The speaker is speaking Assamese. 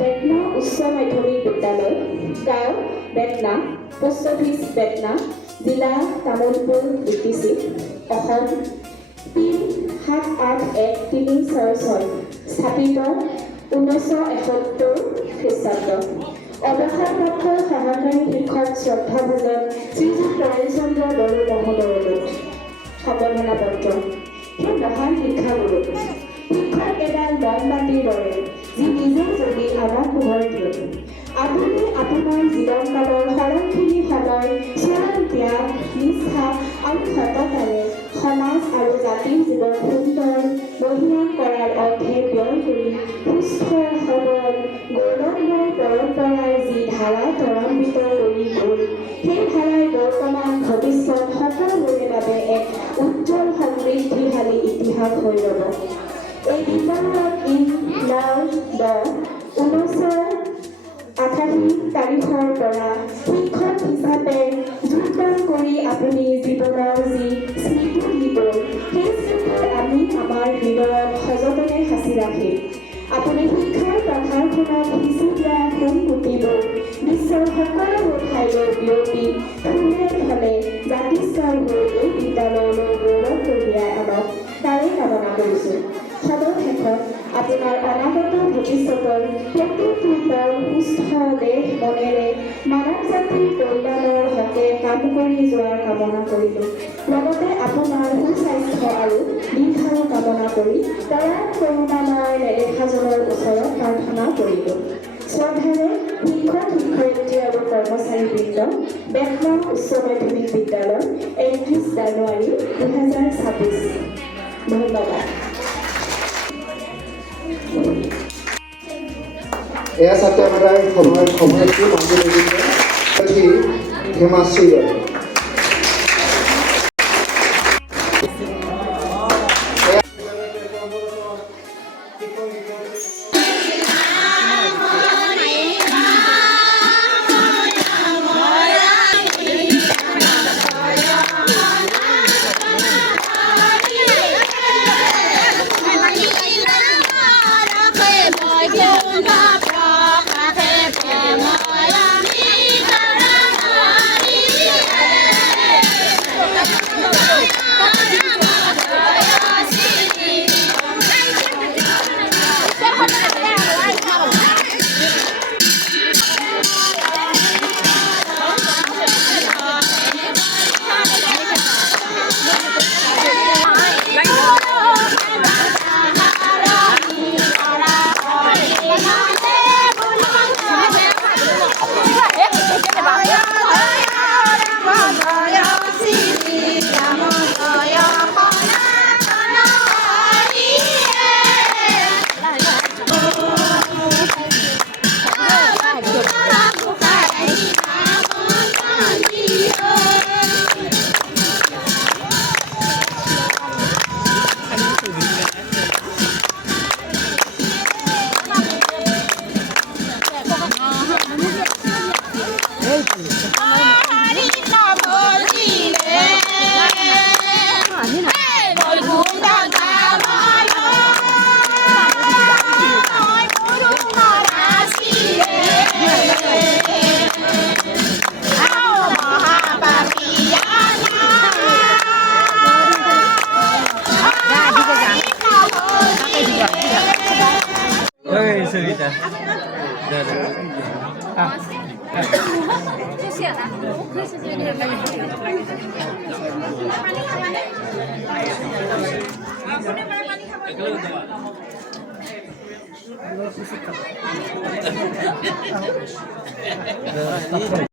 বেটনা উচ্চ মাধ্যমিক বিদ্যালয়, গাঁও বেটনা, পোষ্ট অফিচ বেটনা, জিলা তামুলপুৰ UTC, অসম ৩-৭-৮-১-৩-৬-৬ স্থাপিত 1971 খ্ৰীষ্টাব্দ। অৱসৰপ্ৰাপ্ত সহকাৰী শিক্ষক শ্ৰদ্ধাভাজন শ্ৰীযুত তৰেণ চন্দ্ৰ বড়ো মহোদয়লৈ সম্বৰ্ধনা পত্ৰ। সেই মহান শিক্ষাগুৰু শিক্ষক এডাল মমবাতিৰ দৰে যি নিজে জ্বলি আমাক পোহৰ দিয়ে। আপুনি আপোনাৰ জীৱনকালৰ সৰহখিনি সময় স্বয়ং ত্যাগ, নিষ্ঠা আৰু সততাৰে সমাজ আৰু জাতিৰ জীৱন সুন্দৰ মহিয়ান কৰাৰ অৰ্থে ব্যয় কৰি সুস্থ সবল গৌৰৱময় পৰম্পৰাৰ যি ধাৰা ত্বৰান্বিত কৰি গ'ল, সেই ধাৰাই বৰ্তমান ভৱিষ্যত সকলোৰে বাবে এক উজ্জ্বল সমৃদ্ধিশালী ইতিহাস হৈ ৰ'ব। এই বিদ্যালয়ত 1988 তাৰিখৰ পৰা শিক্ষক হিচাপে যোগদান কৰি আপুনি জীৱনৰ যি স্মৃতি দিব, সেই স্মৃতি আমি আমাৰ হৃদয়ত সযতনে সাঁচি ৰাখিম। আপুনি শিক্ষাৰ প্ৰসাৰখনত সিঁচি দিয়া সোণগুটিব বিশ্বৰ সকলো ঠাইলৈ বিয়পি ফুলে ফালে জাতিষ্কাৰ হৈ এই বিদ্যালয়লৈ গৌৰৱ কঢ়িয়াই আনক, তাৰে কামনা কৰিছোঁ। সদশেষত আপোনাৰ অনাগত ভৱিষ্যতৰ প্ৰত্যেকটো পল সুস্থ দেহ মনেৰে মানৱ জাতিৰ কল্যাণৰ হকে কাম কৰি যোৱাৰ কামনা কৰিলোঁ। লগতে আপোনাৰ সুস্বাস্থ্য আৰু দীৰ্ঘায়ু কামনা কৰি পৰাণ কৰোণাময় নেদেখাজনৰ ওচৰত প্ৰাৰ্থনা কৰিলোঁ। শ্ৰদ্ধাৰে শিক্ষক শিক্ষয়িত্ৰী আৰু কৰ্মচাৰীবৃন্দ, বেটনা উচ্চ মাধ্যমিক বিদ্যালয়, 31 জানুৱাৰী 2026। ধন্যবাদ। এয়া ছাত্ৰ সদায় সময়টো মানি হিমাশ্ৰী দলে সৰিতা